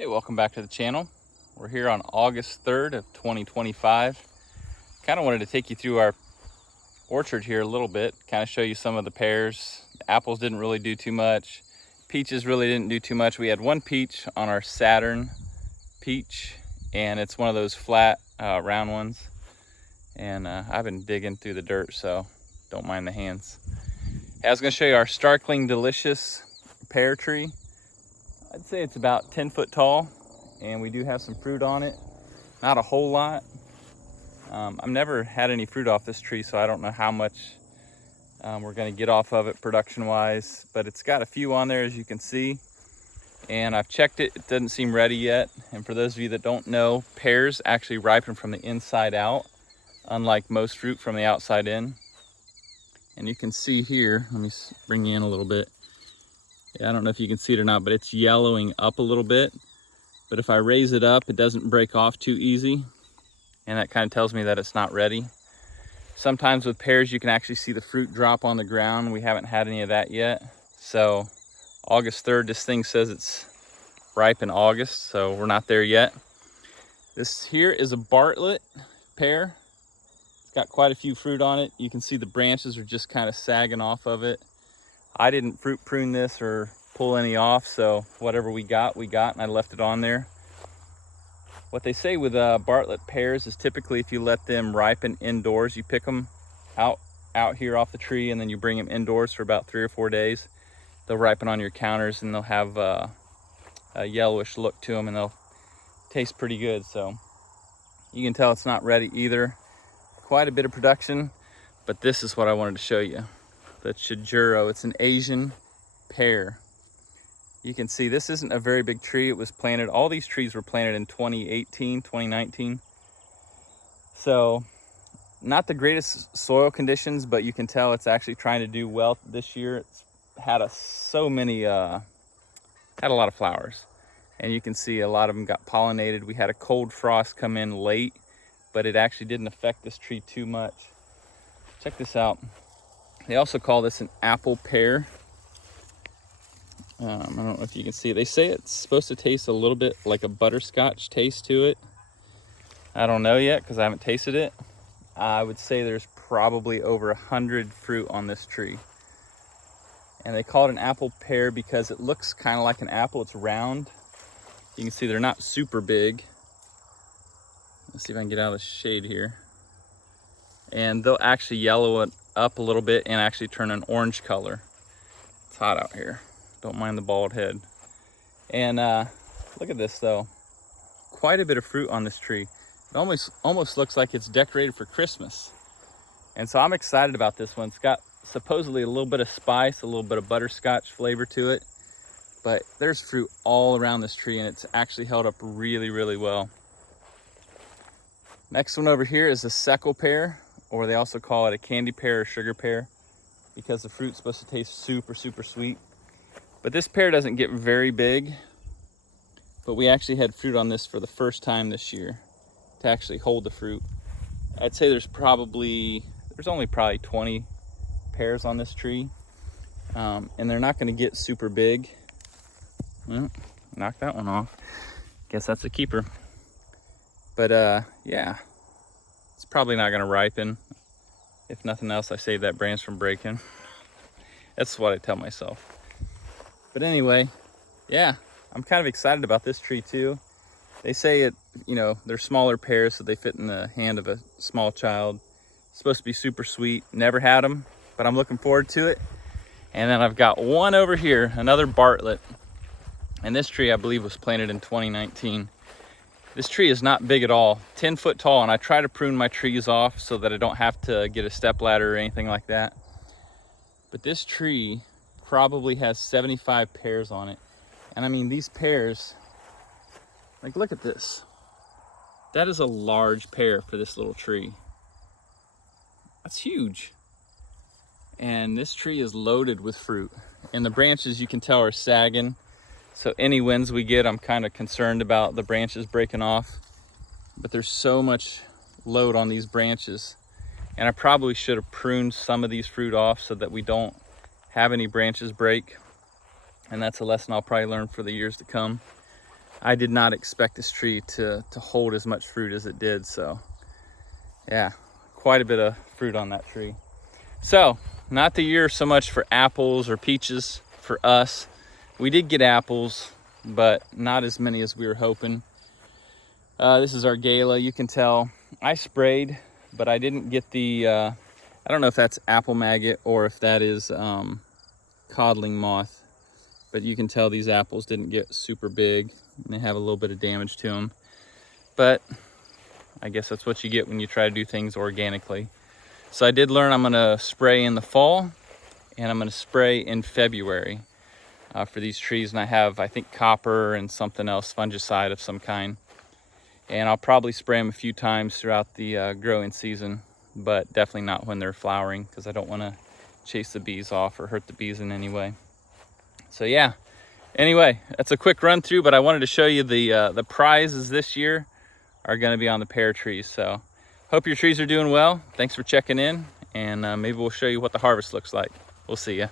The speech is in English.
Hey, welcome back to the channel. We're here on August 3rd of 2025. Kind of wanted to take you through our orchard here a little bit, kind of show you some of the pears. The apples didn't really do too much. Peaches really didn't do too much. We had one peach on our Saturn peach, and it's one of those flat, round ones. And I've been digging through the dirt, so don't mind the hands. I was going to show you our Starkling Delicious pear tree. I'd say it's about 10 foot tall, and we do have some fruit on it. Not a whole lot. I've never had any fruit off this tree, so I don't know how much we're going to get off of it production wise, but it's got a few on there, as you can see. And I've checked it, it doesn't seem ready yet. And for those of you that don't know, pears actually ripen from the inside out, unlike most fruit from the outside in. And you can see here, let me bring you in a little bit. Yeah, I don't know if you can see it or not, but it's yellowing up a little bit. But if I raise it up, it doesn't break off too easy. And that kind of tells me that it's not ready. Sometimes with pears, you can actually see the fruit drop on the ground. We haven't had any of that yet. So August 3rd, this thing says it's ripe in August, so we're not there yet. This here is a Bartlett pear. It's got quite a few fruit on it. You can see the branches are just kind of sagging off of it. I didn't fruit prune this or pull any off, so whatever we got, and I left it on there. What they say with Bartlett pears is typically if you let them ripen indoors, you pick them out here off the tree, and then you bring them indoors for about 3 or 4 days. They'll ripen on your counters, and they'll have a yellowish look to them, and they'll taste pretty good. So you can tell it's not ready either. Quite a bit of production, but this is what I wanted to show you. The Chojuro. It's an Asian pear. You can see this isn't a very big tree. It was planted, all these trees were planted in 2018, 2019. So not the greatest soil conditions, but you can tell it's actually trying to do well this year. It's had had a lot of flowers. And you can see a lot of them got pollinated. We had a cold frost come in late, but it actually didn't affect this tree too much. Check this out. They also call this an apple pear. I don't know if you can see it. They say it's supposed to taste a little bit like a butterscotch taste to it. I don't know yet because I haven't tasted it. I would say there's probably over 100 fruit on this tree. And they call it an apple pear because it looks kind of like an apple. It's round. You can see they're not super big. Let's see if I can get out of the shade here. And they'll actually yellow it up a little bit and actually turn an orange color. It's hot out here. Don't mind the bald head. And look at this though. Quite a bit of fruit on this tree. It almost looks like it's decorated for Christmas. And so I'm excited about this one. It's got supposedly a little bit of spice, a little bit of butterscotch flavor to it. But there's fruit all around this tree, and it's actually held up really, really well. Next one over here is a Seckel pear, or they also call it a candy pear or sugar pear, because the fruit's supposed to taste super, super sweet. But this pear doesn't get very big, but we actually had fruit on this for the first time this year to actually hold the fruit. I'd say there's only probably 20 pears on this tree, and they're not going to get super big. Well, knock that one off. Guess that's a keeper. But yeah, it's probably not going to ripen. If nothing else, I save that branch from breaking. That's what I tell myself. But anyway, yeah, I'm kind of excited about this tree too. They say they're smaller pears, so they fit in the hand of a small child. It's supposed to be super sweet. Never had them, but I'm looking forward to it. And then I've got one over here, another Bartlett. And this tree, I believe, was planted in 2019. This tree is not big at all, 10 foot tall, and I try to prune my trees off so that I don't have to get a stepladder or anything like that. But this tree probably has 75 pears on it. And I mean, these pears, like, look at this. That is a large pear for this little tree. That's huge. And this tree is loaded with fruit. And the branches, you can tell, are sagging. So any winds we get, I'm kind of concerned about the branches breaking off. But there's so much load on these branches. And I probably should have pruned some of these fruit off so that we don't have any branches break. And that's a lesson I'll probably learn for the years to come. I did not expect this tree to hold as much fruit as it did. So yeah, quite a bit of fruit on that tree. So not the year so much for apples or peaches for us. We did get apples, but not as many as we were hoping. This is our gala. You can tell I sprayed, but I didn't get the, I don't know if that's apple maggot or if that is codling moth, but you can tell these apples didn't get super big and they have a little bit of damage to them. But I guess that's what you get when you try to do things organically. So I did learn I'm gonna spray in the fall and I'm gonna spray in February for these trees. And I have, I think, copper and something else, fungicide of some kind. And I'll probably spray them a few times throughout the growing season, but definitely not when they're flowering because I don't wanna chase the bees off or hurt the bees in any way. So yeah, anyway, that's a quick run through, but I wanted to show you the prizes this year are gonna be on the pear trees. So hope your trees are doing well. Thanks for checking in, and maybe we'll show you what the harvest looks like. We'll see ya.